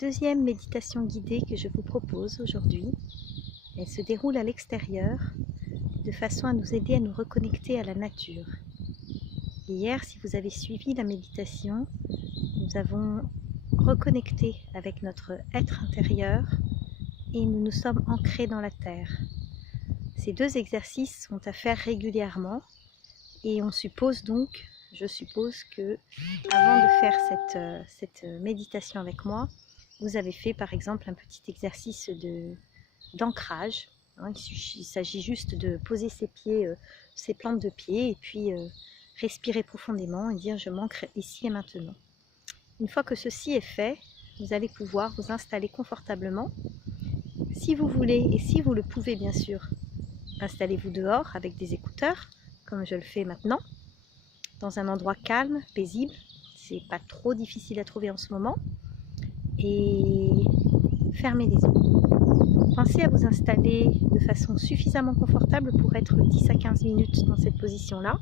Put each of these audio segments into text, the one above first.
Deuxième méditation guidée que je vous propose aujourd'hui. Elle se déroule à l'extérieur de façon à nous aider à nous reconnecter à la nature. Hier, si vous avez suivi la méditation, nous avons reconnecté avec notre être intérieur et nous nous sommes ancrés dans la terre. Ces deux exercices sont à faire régulièrement et on suppose donc, je suppose que avant de faire cette méditation avec moi, vous avez fait par exemple un petit exercice d'ancrage. Il s'agit juste de poser ses pieds, ses plantes de pied et puis respirer profondément et dire je m'ancre ici et maintenant. Une fois que ceci est fait, vous allez pouvoir vous installer confortablement. Si vous voulez et si vous le pouvez bien sûr, installez-vous dehors avec des écouteurs comme je le fais maintenant, dans un endroit calme, paisible. C'est pas trop difficile à trouver en ce moment. Et fermez les yeux. Pensez à vous installer de façon suffisamment confortable pour être 10 à 15 minutes dans cette position-là.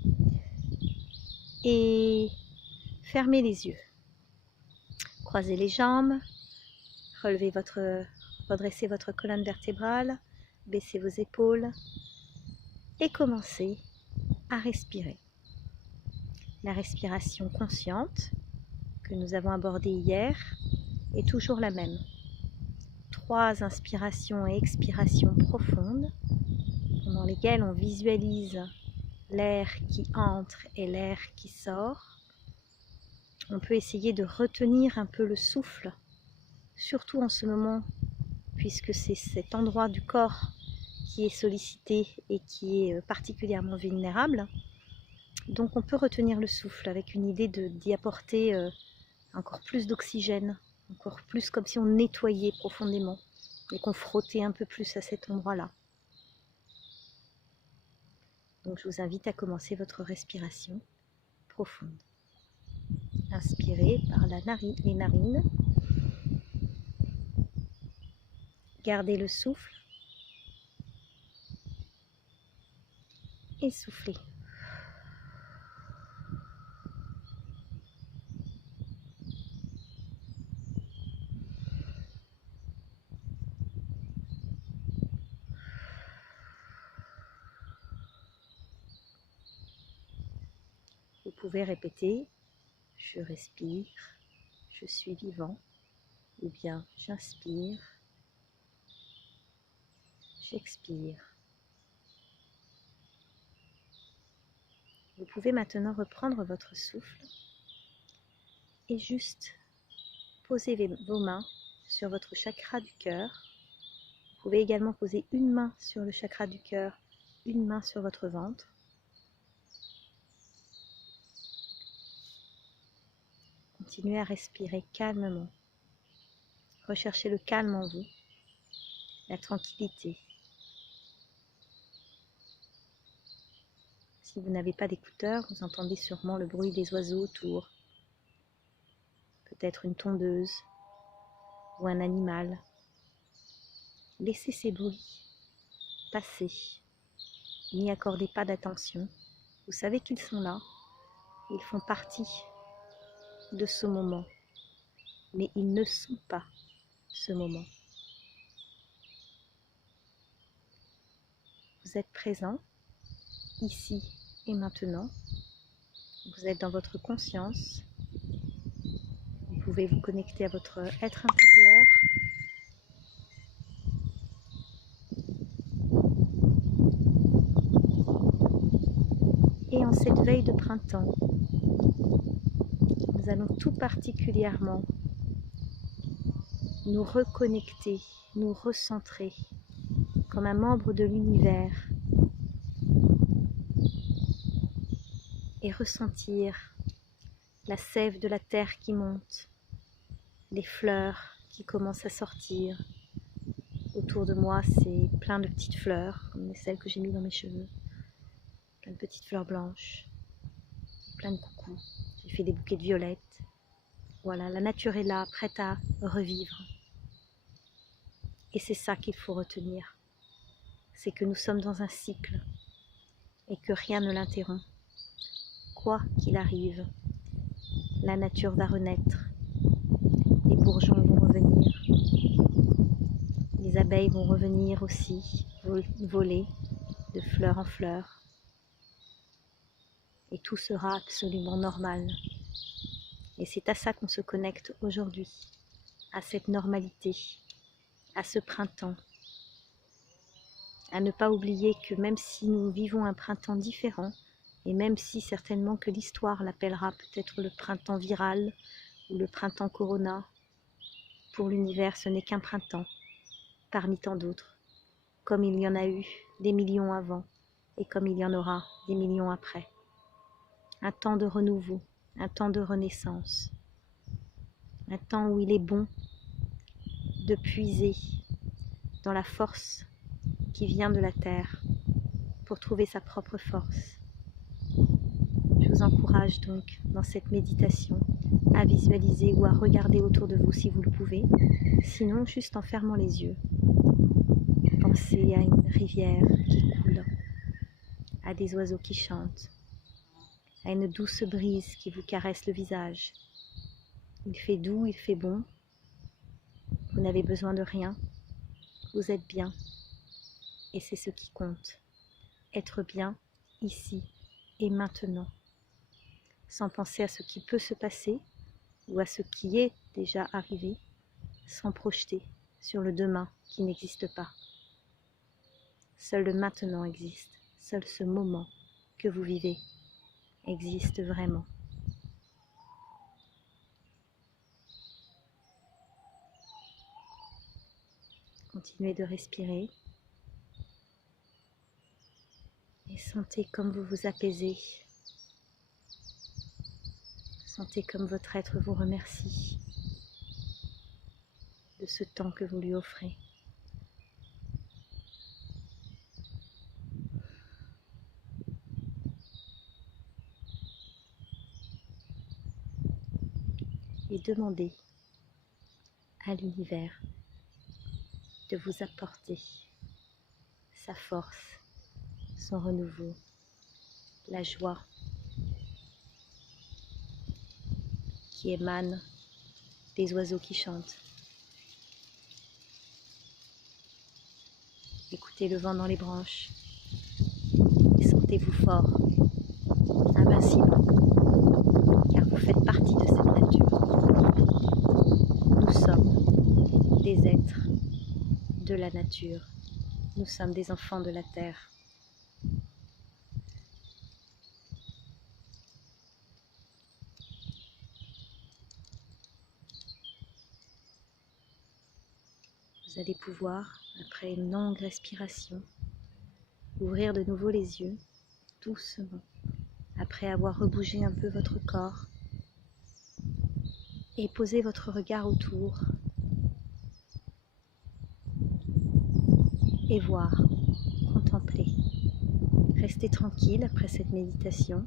Et fermez les yeux. Croisez les jambes, redressez votre colonne vertébrale, baissez vos épaules et commencez à respirer. La respiration consciente que nous avons abordée hier est toujours la même. 3 inspirations et expirations profondes pendant lesquelles on visualise l'air qui entre et l'air qui sort. On peut essayer de retenir un peu le souffle, surtout en ce moment, puisque c'est cet endroit du corps qui est sollicité et qui est particulièrement vulnérable. Donc on peut retenir le souffle avec une idée d'y apporter encore plus d'oxygène, encore plus comme si on nettoyait profondément et qu'on frottait un peu plus à cet endroit-là. Donc je vous invite à commencer votre respiration profonde. Inspirez par les narines. Gardez le souffle. Et soufflez. Vous pouvez répéter « Je respire, je suis vivant » ou bien « J'inspire, j'expire ». Vous pouvez maintenant reprendre votre souffle et juste poser vos mains sur votre chakra du cœur. Vous pouvez également poser une main sur le chakra du cœur, une main sur votre ventre. Continuez à respirer calmement. Recherchez le calme en vous, la tranquillité. Si vous n'avez pas d'écouteurs, vous entendez sûrement le bruit des oiseaux autour. Peut-être une tondeuse ou un animal. Laissez ces bruits passer. N'y accordez pas d'attention. Vous savez qu'ils sont là. Ils font partie de ce moment. Mais ils ne sont pas ce moment. Vous êtes présent, ici et maintenant. Vous êtes dans votre conscience. Vous pouvez vous connecter à votre être intérieur. Et en cette veille de printemps, nous allons tout particulièrement nous reconnecter, nous recentrer comme un membre de l'univers et ressentir la sève de la terre qui monte, les fleurs qui commencent à sortir. Autour de moi, c'est plein de petites fleurs, comme celles que j'ai mis dans mes cheveux. Plein de petites fleurs blanches, plein de coucous. J'ai fait des bouquets de violettes. Voilà, la nature est là, prête à revivre. Et c'est ça qu'il faut retenir. C'est que nous sommes dans un cycle et que rien ne l'interrompt. Quoi qu'il arrive, la nature va renaître. Les bourgeons vont revenir. abeilles vont revenir aussi, voler de fleur en fleur. Et tout sera absolument normal. Et c'est à ça qu'on se connecte aujourd'hui, à cette normalité, à ce printemps. À ne pas oublier que même si nous vivons un printemps différent, et même si certainement que l'histoire l'appellera peut-être le printemps viral ou le printemps corona, pour l'univers ce n'est qu'un printemps, parmi tant d'autres, comme il y en a eu des millions avant et comme il y en aura des millions après. Un temps de renouveau, un temps de renaissance, un temps où il est bon de puiser dans la force qui vient de la terre pour trouver sa propre force. Je vous encourage donc dans cette méditation à visualiser ou à regarder autour de vous si vous le pouvez, sinon juste en fermant les yeux. Pensez à une rivière qui coule, à des oiseaux qui chantent, à une douce brise qui vous caresse le visage. Il fait doux, il fait bon, vous n'avez besoin de rien, vous êtes bien et c'est ce qui compte. Être bien ici et maintenant, sans penser à ce qui peut se passer ou à ce qui est déjà arrivé, sans projeter sur le demain qui n'existe pas. Seul le maintenant existe, seul ce moment que vous vivez existe vraiment. Continuez de respirer et sentez comme vous vous apaisez. Sentez comme votre être vous remercie de ce temps que vous lui offrez. Et demandez à l'univers de vous apporter sa force, son renouveau, la joie qui émane des oiseaux qui chantent. Écoutez le vent dans les branches et sentez-vous fort, invincible, car vous faites partie de cette nature. Nous sommes des êtres de la nature. Nous sommes des enfants de la terre. Vous allez pouvoir, après une longue respiration, ouvrir de nouveau les yeux, doucement, après avoir rebougé un peu votre corps, et poser votre regard autour, et voir, contempler. Restez tranquille après cette méditation,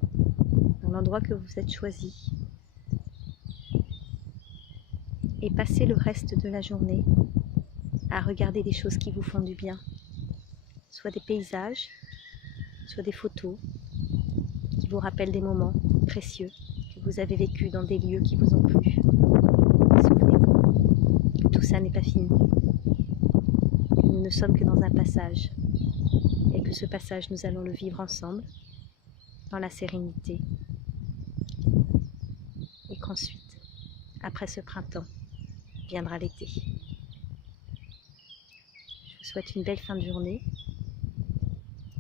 dans l'endroit que vous êtes choisi, et passez le reste de la journée à regarder des choses qui vous font du bien, soit des paysages, soit des photos qui vous rappellent des moments précieux que vous avez vécus dans des lieux qui vous ont plu. Souvenez-vous que tout ça n'est pas fini, que nous ne sommes que dans un passage et que ce passage nous allons le vivre ensemble dans la sérénité et qu'ensuite, après ce printemps, viendra l'été. Je vous souhaite une belle fin de journée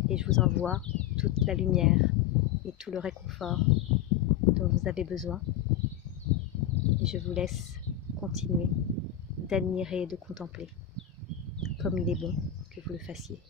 et je vous envoie toute la lumière et tout le réconfort dont vous avez besoin. Et je vous laisse continuer d'admirer et de contempler comme il est bon que vous le fassiez.